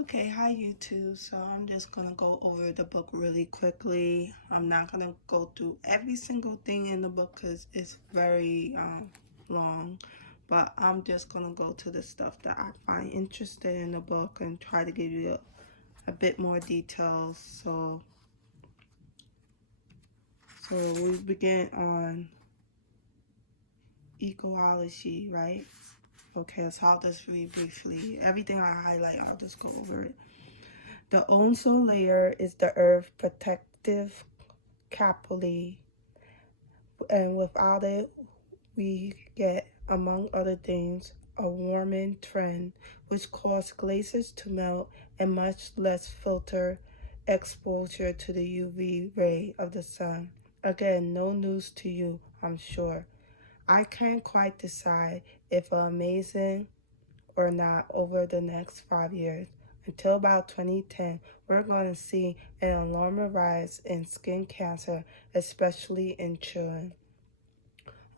Okay, hi YouTube. So I'm just gonna go over the book really quickly. I'm not gonna go through every single thing in the book because it's very long, but I'm just gonna go to the stuff that I find interested in the book and try to give you a bit more details. So we begin on Ecology, right? Okay, so I'll just read briefly. Everything I highlight, I'll just go over it. The ozone layer is the Earth's protective capillary, and without it, we get, among other things, a warming trend, which causes glaciers to melt and much less filter exposure to the UV ray of the sun. Again, no news to you, I'm sure. I can't quite decide if amazing or not over the next 5 years. Until about 2010, we're going to see an alarming rise in skin cancer, especially in children.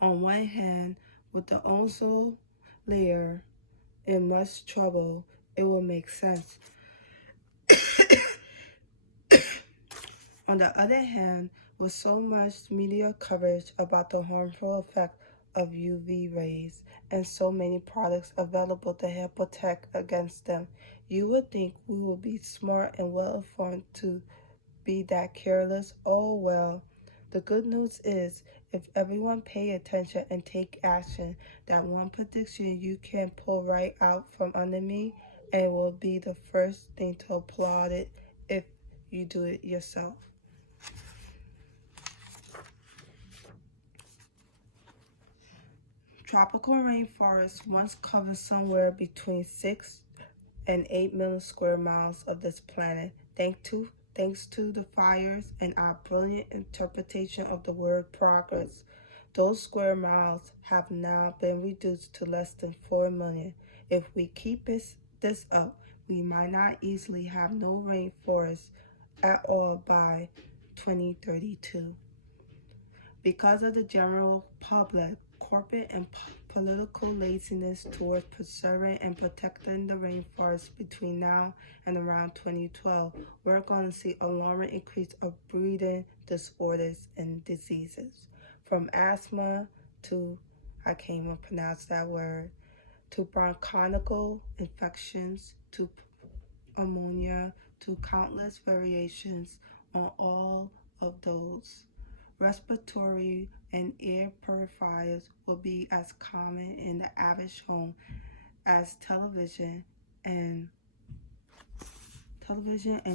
On one hand, with the ozone layer in much trouble, it will make sense. On the other hand, with so much media coverage about the harmful effect of UV rays and so many products available to help protect against them, you would think we would be smart and well informed to be that careless. Oh well. The good news is, if everyone pay attention and take action, that one prediction you can pull right out from under me, and will be the first thing to applaud it if you do it yourself. Tropical rainforests once covered somewhere between 6 and 8 million square miles of this planet. Thanks to the fires and our brilliant interpretation of the word progress, those square miles have now been reduced to less than 4 million. If we keep this up, we might not easily have no rainforest at all by 2032. Because of the general public, corporate and political laziness towards preserving and protecting the rainforest between now and around 2012, we're going to see alarming increase of breathing disorders and diseases, from asthma to, I can't even pronounce that word, to bronchial infections, to pneumonia, to countless variations on all of those. Respiratory and air purifiers will be as common in the average home as television and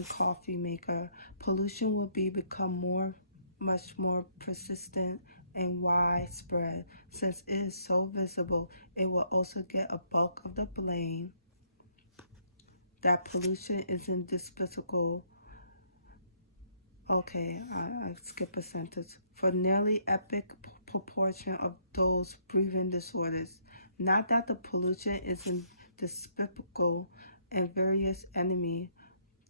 coffee maker. Pollution will become much more persistent and widespread. Since it is so visible, it will also get a bulk of the blame. That pollution is indispensable. Okay, I skip a sentence. For nearly epic proportion of those breathing disorders. Not that the pollution isn't despicable and various enemy,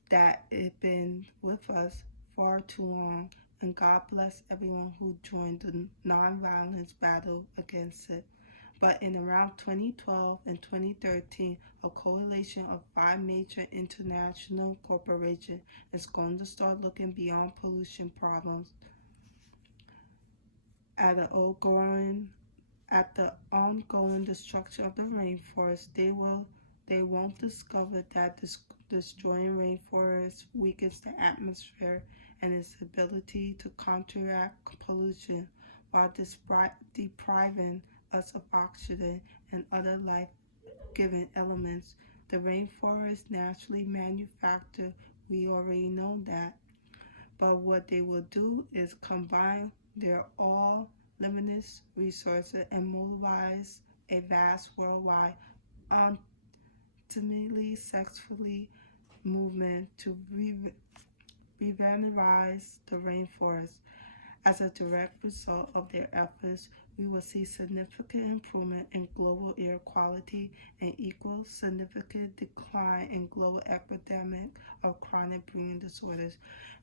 that it been with us far too long, and God bless everyone who joined the nonviolence battle against it. But in around 2012 and 2013, a coalition of 5 major international corporations is going to start looking beyond pollution problems at the ongoing destruction of the rainforest. They won't discover that destroying rainforests weakens the atmosphere and its ability to counteract pollution, while depriving us of oxygen and other life-giving elements the rainforest naturally manufacture. We already know that. But what they will do is combine their all limitless resources and mobilize a vast worldwide, ultimately successfully movement to revitalize the rainforest. As a direct result of their efforts, we will see significant improvement in global air quality and equal significant decline in global epidemic of chronic breathing disorders.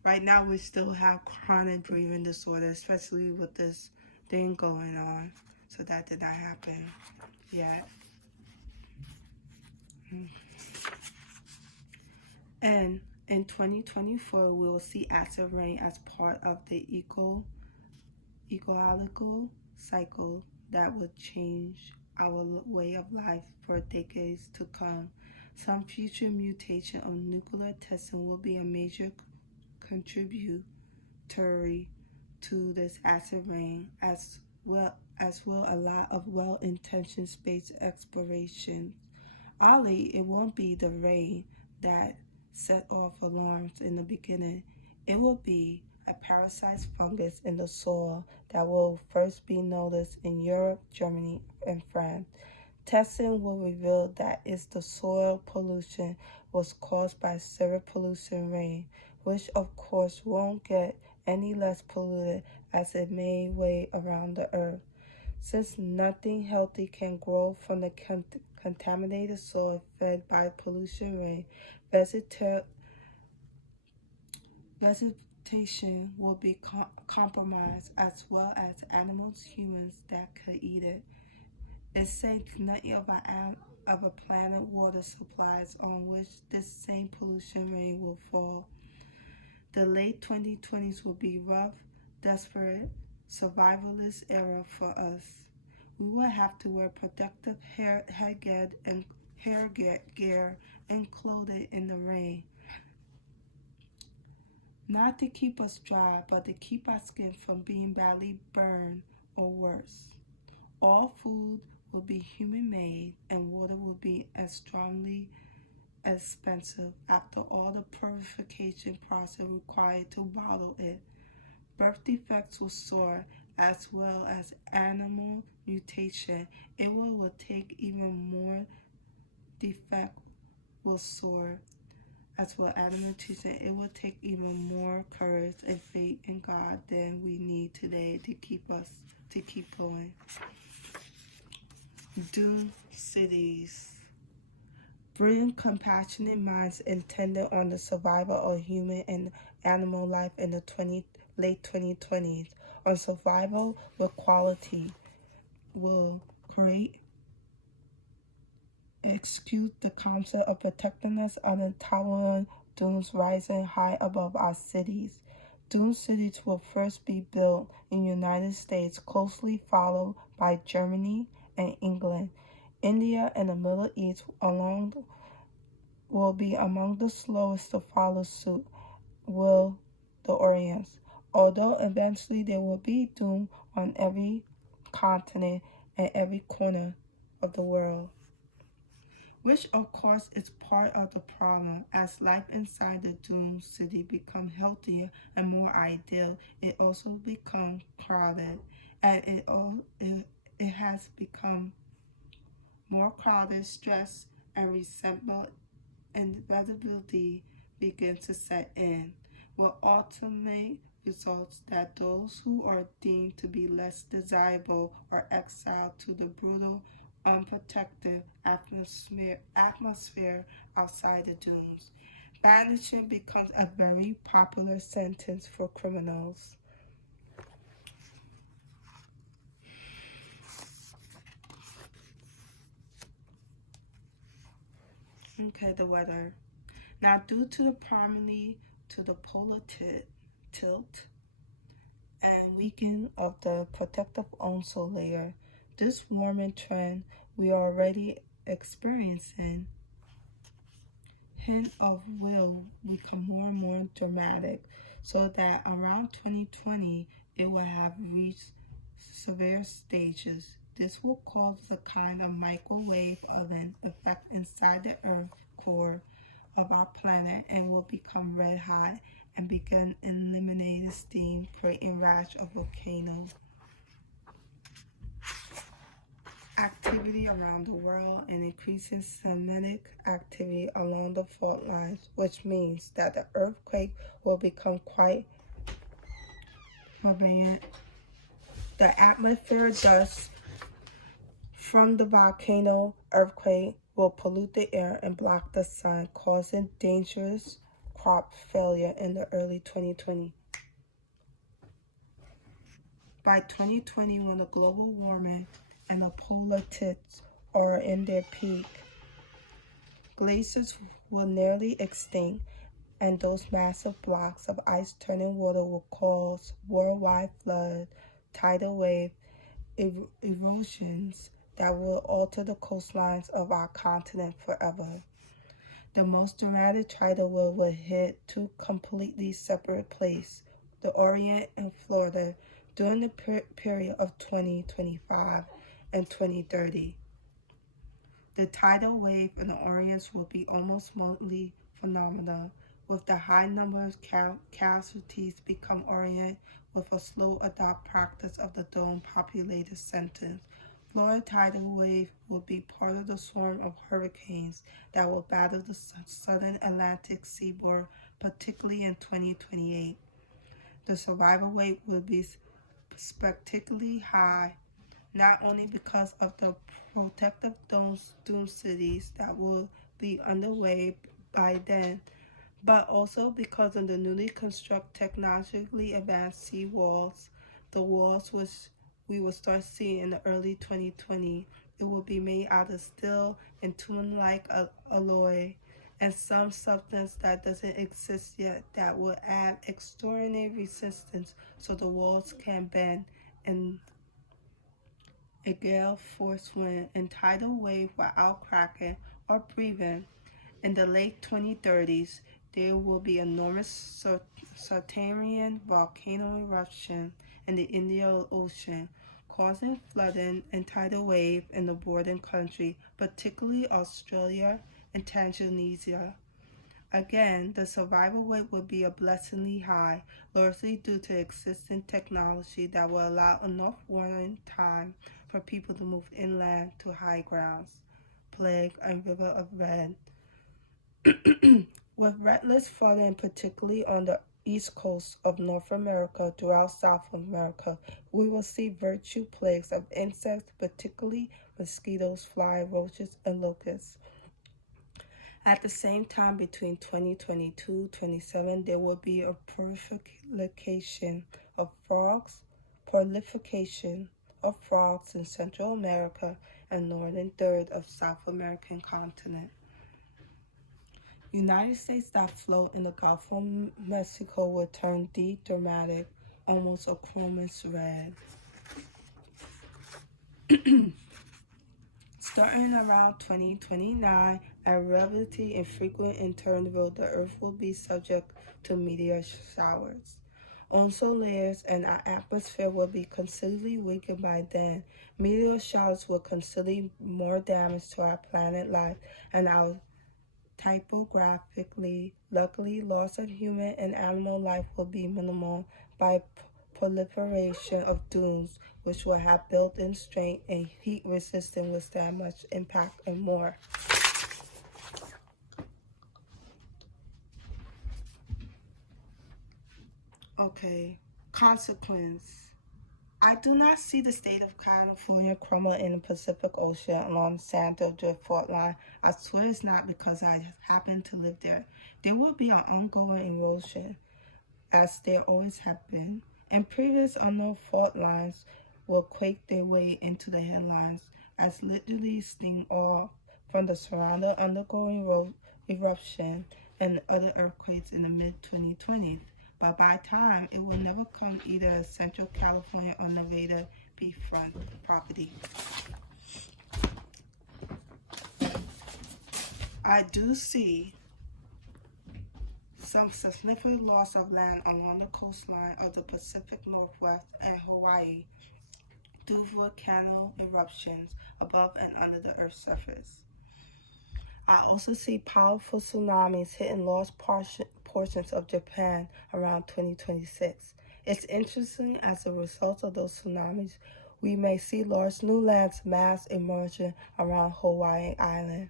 Right now, we still have chronic breathing disorders, especially with this thing going on. So that did not happen yet. And in 2024, we will see acid rain as part of the ecological cycle that will change our way of life for decades to come. Some future mutation of nuclear testing will be a major contributory to this acid rain, as will a lot of well-intentioned space exploration. Oddly, it won't be the rain that set off alarms in the beginning. It will be a parasite fungus in the soil that will first be noticed in Europe, Germany, and France. Testing will reveal that the soil pollution was caused by severe pollution rain, which of course won't get any less polluted as it made way around the earth. Since nothing healthy can grow from the contaminated soil fed by pollution rain, vegetation will be compromised, as well as animals, humans that could eat it. It says nothing of a planet water supplies on which this same pollution rain will fall. The late 2020s will be rough, desperate, survivalist era for us. We will have to wear protective headgear and clothing in the rain. Not to keep us dry, but to keep our skin from being badly burned or worse. All food will be human-made, and water will be extremely expensive after all the purification process required to bottle it. Birth defects will soar, as well as animal mutation. It will take even more defect will soar, as well as animal mutation. It will take even more courage and faith in God than we need today to keep going. Doomed cities. Brilliant, compassionate minds intended on the survival of human and animal life in the late 2020s on survival with quality will execute the concept of protectiveness on the towering dunes rising high above our cities. Dune cities will first be built in the United States, closely followed by Germany and England. India and the Middle East will be among the slowest to follow suit, will the Orient, although eventually there will be doom on every continent and every corner of the world. Which of course is part of the problem. As life inside the doomed city becomes healthier and more ideal, it also becomes crowded, and it has become more crowded. Stress and resentment and invisibility begin to set in, will ultimately results that those who are deemed to be less desirable are exiled to the brutal, unprotected atmosphere outside the dunes. Banishment becomes a very popular sentence for criminals. Okay, the weather. Now, due to primarily to the polar tilt and weakening of the protective ozone layer, this warming trend we are already experiencing hint of will become more and more dramatic, so that around 2020 it will have reached severe stages. This will cause a kind of microwave oven effect inside the Earth core of our planet and will become red hot and begin eliminating steam, creating rash of volcanoes. Activity around the world and increasing seismic activity along the fault lines, which means that the earthquake will become quite prevalent. The atmospheric dust from the volcano earthquake will pollute the air and block the sun, causing dangerous crop failure in the early 2020. By 2020, when the global warming and the polar tips are in their peak, glaciers will nearly extinct, and those massive blocks of ice turning water will cause worldwide flood, tidal wave, erosions that will alter the coastlines of our continent forever. The most dramatic tidal wave will hit two completely separate places, the Orient and Florida, during the period of 2025 and 2030. The tidal wave in the Orient will be almost monthly phenomenon, with the high number of casualties become Orient with a slow adopt practice of the dome populated centers. Florida tidal wave will be part of the swarm of hurricanes that will batter the southern Atlantic seaboard, particularly in 2028. The survival rate will be spectacularly high, not only because of the protective dome cities that will be underway by then, but also because of the newly constructed technologically advanced sea walls, the walls which we will start seeing in the early 2020. It will be made out of steel and tune-like alloy and some substance that doesn't exist yet that will add extraordinary resistance so the walls can bend, and a gale force wind and tidal wave without cracking or breathing. In the late 2030s, there will be enormous subterranean volcano eruption in the Indian Ocean, causing flooding and tidal wave in the bordering country, particularly Australia and Tanzania. Again, the survival rate will be blessedly high, largely due to existing technology that will allow enough warning time for people to move inland to high grounds. Plague and River of Red. With reckless flooding, particularly on the east coast of North America throughout South America, we will see virtue plagues of insects, particularly mosquitoes, flies, roaches, and locusts. At the same time, between 2022-27, there will be a proliferation of frogs in Central America and northern third of South American continent. United States that float in the Gulf of Mexico will turn deep, dramatic, almost a chromous red. Starting around 2029, at relatively infrequent interval, the Earth will be subject to meteor showers. Ozone layers and our atmosphere will be considerably weakened by then. Meteor showers will considerably more damage to our planet life and our typographically. Luckily, loss of human and animal life will be minimal by proliferation of dunes, which will have built-in strength and heat resistance withstand much impact and more. Okay, consequence. I do not see the state of California crumble in the Pacific Ocean along the Santa Drift fault line. I swear it's not because I happen to live there. There will be an ongoing erosion, as there always have been, and previous unknown fault lines will quake their way into the headlines as literally sting off from the surrounding undergoing eruption and other earthquakes in the mid-2020s. But by time, it will never come either as Central California or Nevada beachfront property. I do see some significant loss of land along the coastline of the Pacific Northwest and Hawaii due to volcano eruptions above and under the Earth's surface. I also see powerful tsunamis hitting large portions of Japan around 2026. It's interesting, as a result of those tsunamis, we may see large new lands mass emerging around Hawaii Island.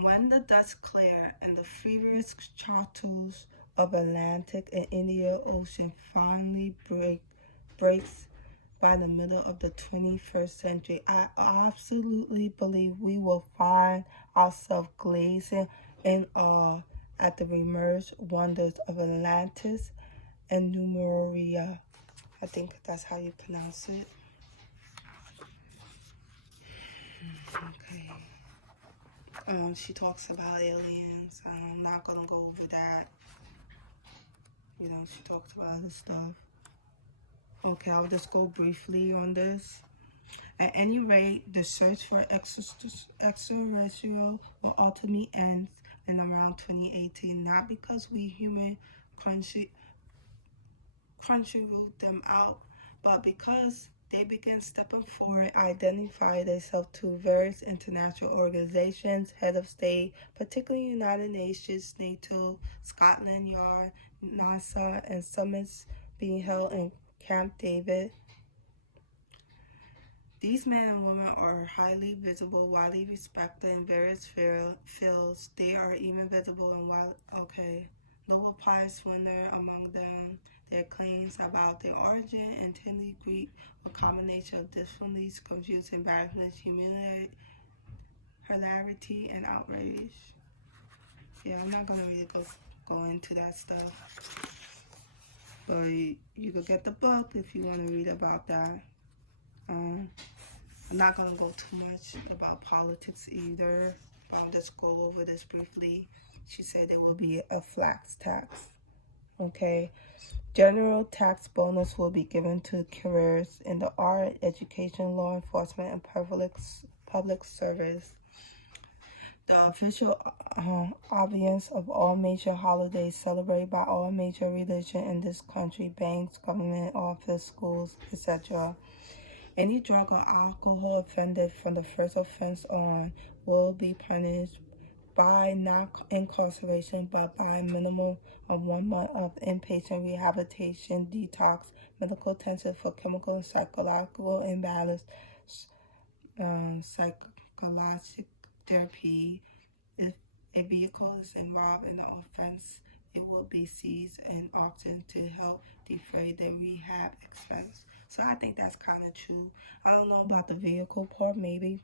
When the dust clears and the feverish charters of Atlantic and Indian Ocean finally breaks by the middle of the 21st century, I absolutely believe we will find ourselves gazing in awe at the remerged wonders of Atlantis and Numeria. I think that's how you pronounce it. Okay. She talks about aliens. I'm not going to go over that. You know, she talks about other stuff. Okay, I'll just go briefly on this. At any rate, the search for extraterrestrial will ultimately end in around 2018, not because we human crunchy root them out, but because they begin stepping forward, identify themselves to various international organizations, head of state, particularly United Nations, NATO, Scotland Yard, NASA, and summits being held in Camp David. These men and women are highly visible, widely respected in various fields. They are even visible in Nobel Prize winner among them. Their claims about their origin intently Greek, a combination of disbelief, confusion, embarrassment, humility, hilarity, and outrage. Yeah, I'm not gonna really go into that stuff, but you could get the book if you want to read about that. I'm not going to go too much about politics either, but I'll just go over this briefly. She said there will be a flat tax. Okay. General tax bonus will be given to careers in the art, education, law enforcement, and public service. The official observance of all major holidays celebrated by all major religions in this country, banks, government office, schools, etc. Any drug or alcohol offended from the first offense on will be punished by not incarceration, but by a minimum of 1 month of inpatient rehabilitation, detox, medical attention for chemical and psychological imbalance, psychological therapy. If a vehicle is involved in the offense, it will be seized and auctioned to help defray the rehab expense. So I think that's kind of true. I don't know about the vehicle part, maybe.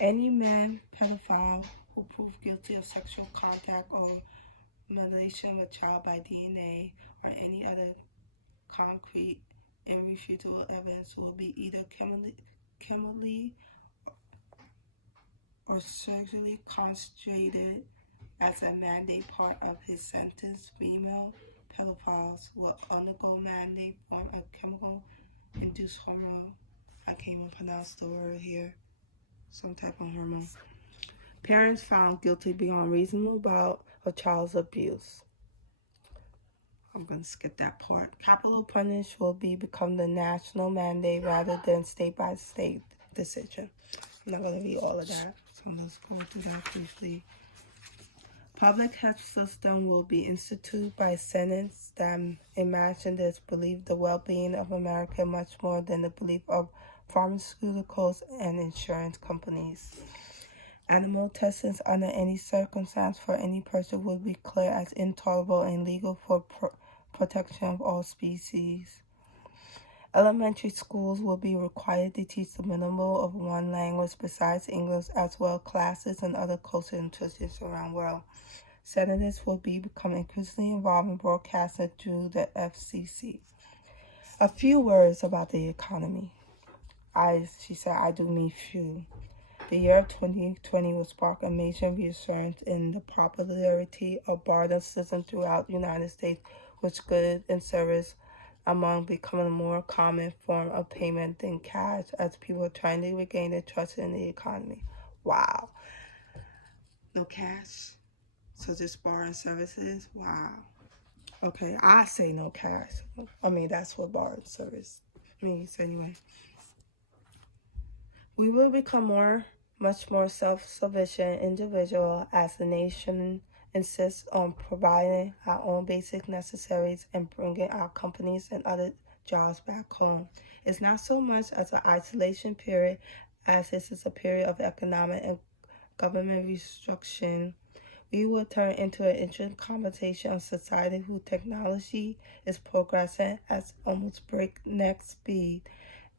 Any man, pedophile, who proved guilty of sexual contact or mutilation of a child by DNA or any other concrete, irrefutable evidence will be either chemically or surgically castrated as a mandate part of his sentence. Female pedophiles will undergo mandate form of chemical-induced hormone. I can't even pronounce the word here. Some type of hormone. Parents found guilty beyond reasonable doubt of child's abuse. I'm going to skip that part. Capital punishment will become the national mandate rather than state-by-state decision. I'm not going to read all of that, so let's go through that briefly. Public health system will be instituted by Senates that imagine this believe the well-being of America much more than the belief of pharmaceuticals and insurance companies. Animal testing under any circumstance for any person will be declared as intolerable and illegal for protection of all species. Elementary schools will be required to teach the minimum of one language besides English, as well as classes and other cultural interests around the world. Senators will become increasingly involved in broadcasting through the FCC. A few words about the economy. She said, I do mean few. The year of 2020 will spark a major resurgence in the popularity of barter system throughout the United States, which goods and service among becoming a more common form of payment than cash as people are trying to regain their trust in the economy. Wow. No cash. So just borrowing services? Wow. Okay, I say no cash. I mean, that's what borrowed service means anyway. We will become much more self-sufficient individual as the nation insists on providing our own basic necessaries and bringing our companies and other jobs back home. It's not so much as an isolation period as this is a period of economic and government restructuring. We will turn into an interesting conversation on society whose technology is progressing at almost breakneck speed.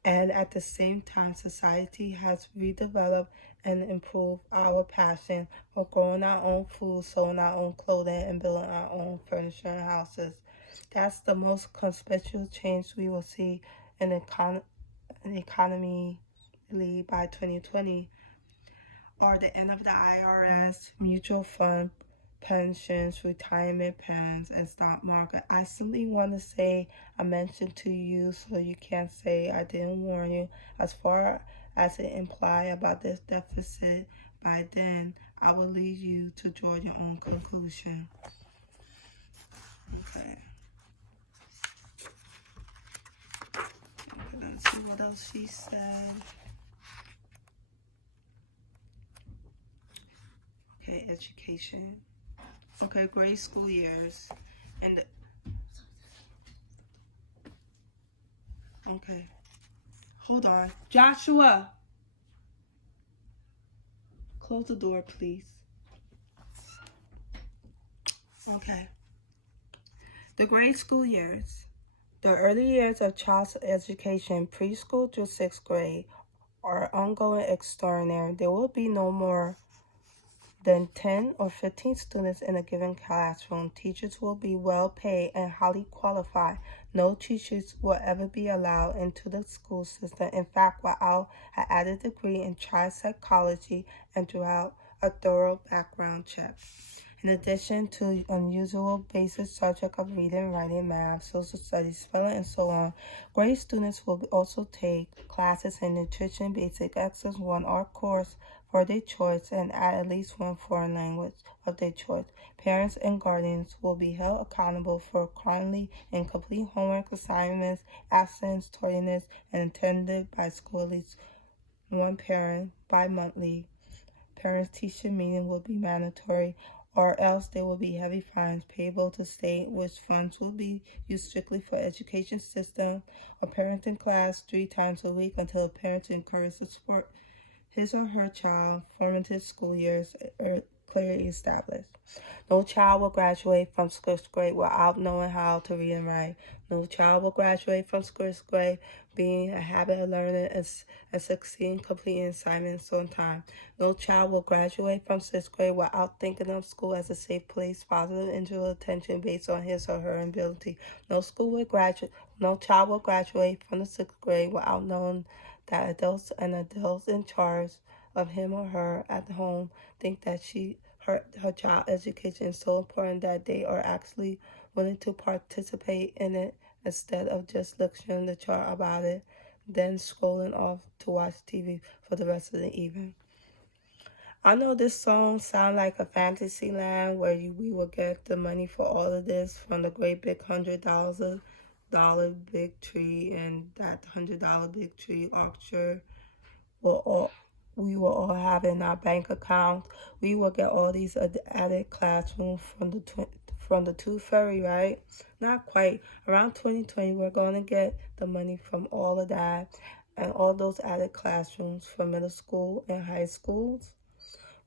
And at the same time, society has redeveloped and improved our passion for growing our own food, sewing our own clothing, and building our own furniture and houses. That's the most conspicuous change we will see in the economy by 2020. are the end of the IRS, mutual fund, pensions, retirement plans, and stock market. I simply want to say I mentioned to you so you can't say I didn't warn you. As far as it implied about this deficit, by then I will leave you to draw your own conclusion. Okay. Let's see what else she said. Okay, education. Okay, grade school years. And okay. Hold on. Joshua! Close the door, please. Okay. The grade school years. The early years of child's education, preschool through 6th grade, are ongoing extraordinary. There will be no more than 10 or 15 students in a given classroom. Teachers will be well paid and highly qualified. No teachers will ever be allowed into the school system. In fact, without an added degree in child psychology and throughout a thorough background check. In addition to unusual basic subject of reading, writing, math, social studies, spelling, and so on, grade students will also take classes in nutrition, basic exercise, 1 art course for their choice, and add at least 1 foreign language of their choice. Parents and guardians will be held accountable for chronically incomplete homework assignments, absence, tardiness, and attended by school at least 1 parent bi-monthly. Parents-teacher meeting will be mandatory, or else there will be heavy fines payable to state, which funds will be used strictly for education system. A parent in class 3 times a week until a parent encourages to support his or her child formative school years are clearly established. No child will graduate from 6th grade without knowing how to read and write. No child will graduate from 6th grade being a habit of learning and succeeding completing assignments on time. No child will graduate from 6th grade without thinking of school as a safe place, positive individual attention based on his or her ability. No child will graduate from the 6th grade without knowing that adults in charge of him or her at home think that her child education is so important that they are actually willing to participate in it instead of just lecturing the child about it, then scrolling off to watch TV for the rest of the evening. I know this song sounds like a fantasy land where we will get the money for all of this from the great big $100 big tree, and that $100 big tree auction we will all have in our bank account. We will get all these added classrooms from the Tooth Fairy, right? Not quite. Around 2020, we're going to get the money from all of that and all those added classrooms for middle school and high schools,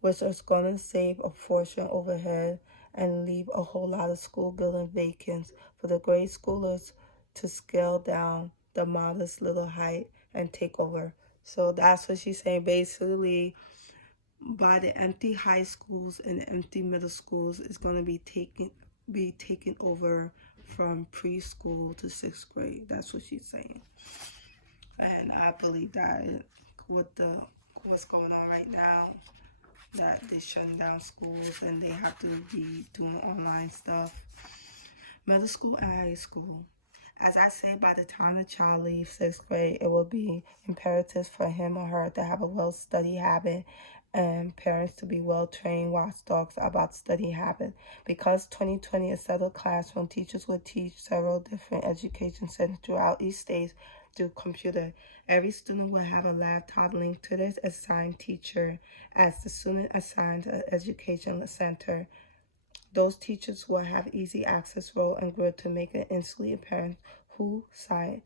which is going to save a fortune overhead and leave a whole lot of school building vacant for the grade schoolers to scale down the modest little height and take over. So that's what she's saying. Basically, by the empty high schools and empty middle schools, is going to be taken over from preschool to 6th grade. That's what she's saying. And I believe that with what's going on right now, that they're shutting down schools and they have to be doing online stuff. Middle school and high school. As I said, by the time the child leaves 6th grade, it will be imperative for him or her to have a well-study habit and parents to be well-trained watchdogs about study habit. Because 2020 is settled classroom, teachers will teach several different education centers throughout each state through computer. Every student will have a laptop linked to their assigned teacher as the student assigned to an education center. Those teachers will have easy access, role, and grid to make it instantly apparent who signed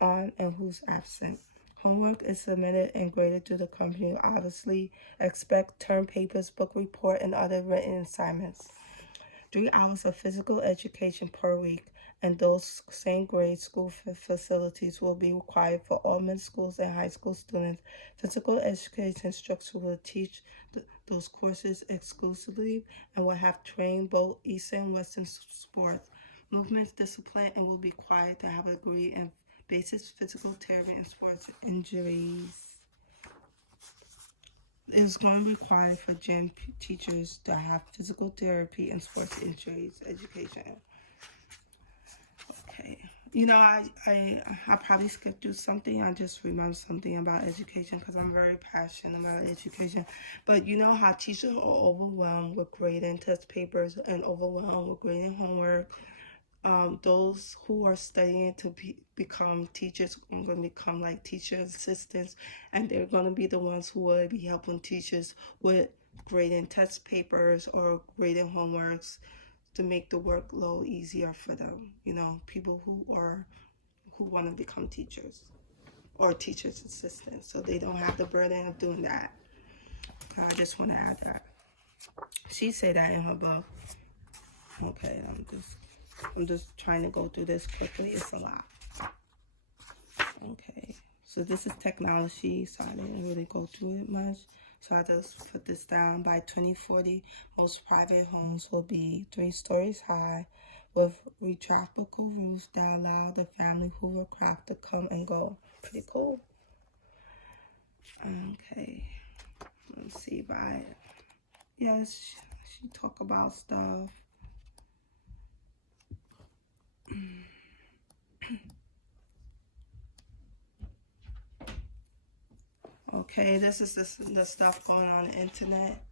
on and who's absent. Homework is submitted and graded through the computer. Obviously, expect term papers, book report, and other written assignments. 3 hours of physical education per week, and those same grade school facilities will be required for all middle schools and high school students. Physical education instructors will teach those courses exclusively and will have trained both Eastern and Western sports, movements, discipline, and will be required to have a degree in basic physical therapy and sports injuries. It's going to be required for gym teachers to have physical therapy and sports injuries education. Okay. You know, I probably skipped through something. I just remember something about education because I'm very passionate about education. But you know how teachers are overwhelmed with grading test papers and overwhelmed with grading homework. Those who are studying to become teachers are going to become like teacher assistants, and they're going to be the ones who will be helping teachers with grading test papers or grading homeworks to make the workload easier for them. You know, people who want to become teachers or teachers assistants, so they don't have the burden of doing that. I just want to add that. She said that in her book. Okay, I'm just trying to go through this quickly. It's a lot. Okay, so this is technology, so I didn't really go through it much. So I just put this down. By 2040, most private homes will be 3 stories high with retractable roofs that allow the family hovercraft to come and go. Pretty cool. Okay, let's see. Yes, she talk about stuff. Okay, this is the stuff going on the internet.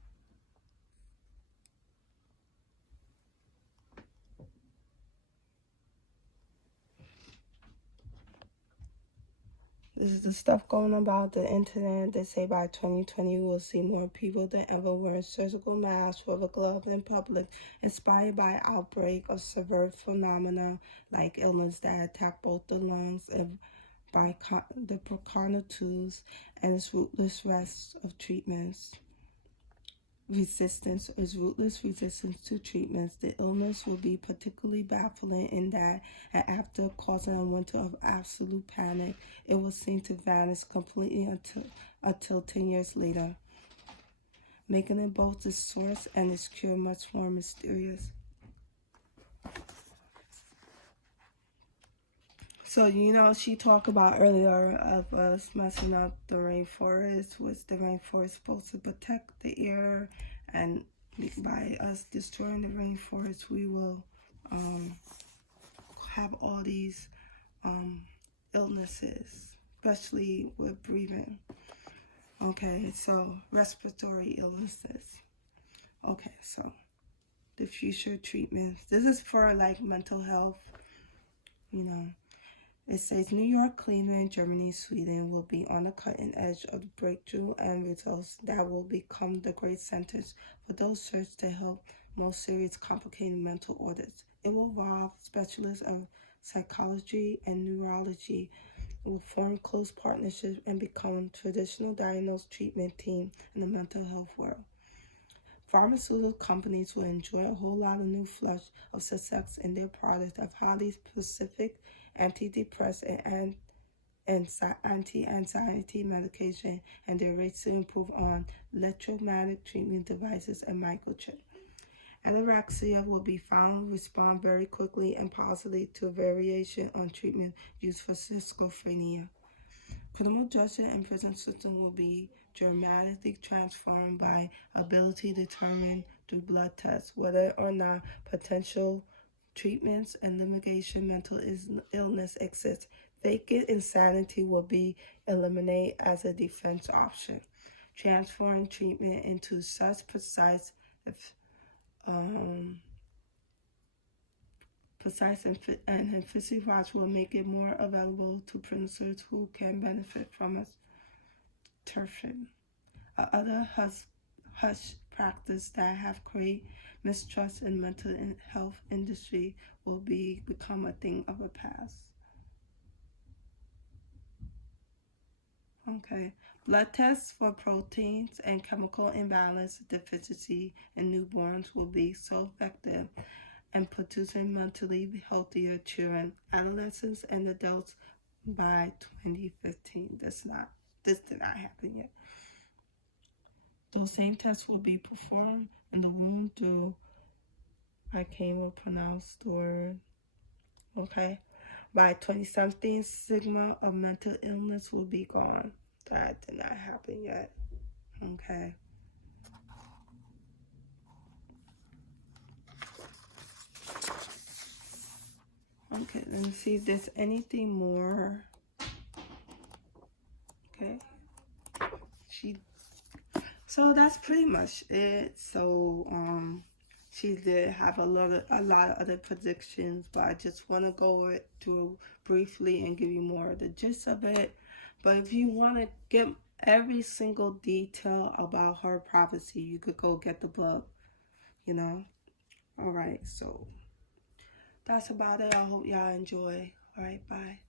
This is the stuff going about the internet. They say by 2020 we'll see more people than ever wearing surgical masks, rubber gloves in public, inspired by outbreak of severe phenomena like illness that attack both the lungs and by the proconitals and its rootless rest of treatments. Rootless resistance to treatments. The illness will be particularly baffling in that after causing a winter of absolute panic, it will seem to vanish completely until 10 years later, making it both the source and its cure much more mysterious. So, you know, she talked about earlier of us messing up the rainforest, which the rainforest is supposed to protect the air, and by us destroying the rainforest, we will have all these illnesses, especially with breathing. Okay, so respiratory illnesses. Okay, so the future treatments. This is for like mental health, you know. It says New York, Cleveland, Germany, Sweden will be on the cutting edge of the breakthrough and results that will become the great centers for those searched to help most serious complicated mental orders. It will involve specialists of psychology and neurology will form close partnerships and become traditional diagnosed treatment team in the mental health world. Pharmaceutical companies will enjoy a whole lot of new flush of success in their products of highly specific antidepressant and anti-anxiety medication, and their rates to improve on electromagnetic treatment devices and microchip. Anorexia will be found to respond very quickly and positively to variation on treatment used for schizophrenia. Criminal justice and prison system will be dramatically transformed by ability to determine through blood tests whether or not potential treatments and mitigation mental illness exist. Vacant insanity will be eliminated as a defense option, transferring treatment into such precise and efficient watch will make it more available to prisoners who can benefit from its turfing. Other hush practice that have created mistrust in mental health industry will become a thing of the past. Okay. Blood tests for proteins and chemical imbalance deficiency in newborns will be so effective and producing mentally healthier children, adolescents, and adults by 2015. This did not happen yet. Those same tests will be performed in the womb through, I can't even pronounce the word, okay? By 2017, stigma of mental illness will be gone. That did not happen yet, Okay. Okay, let me see if there's anything more. Okay. So that's pretty much it. So she did have a lot of other predictions, but I just want to go through briefly and give you more of the gist of it. But if you want to get every single detail about her prophecy, you could go get the book, you know. All right, so that's about it. I hope y'all enjoy. All right, bye.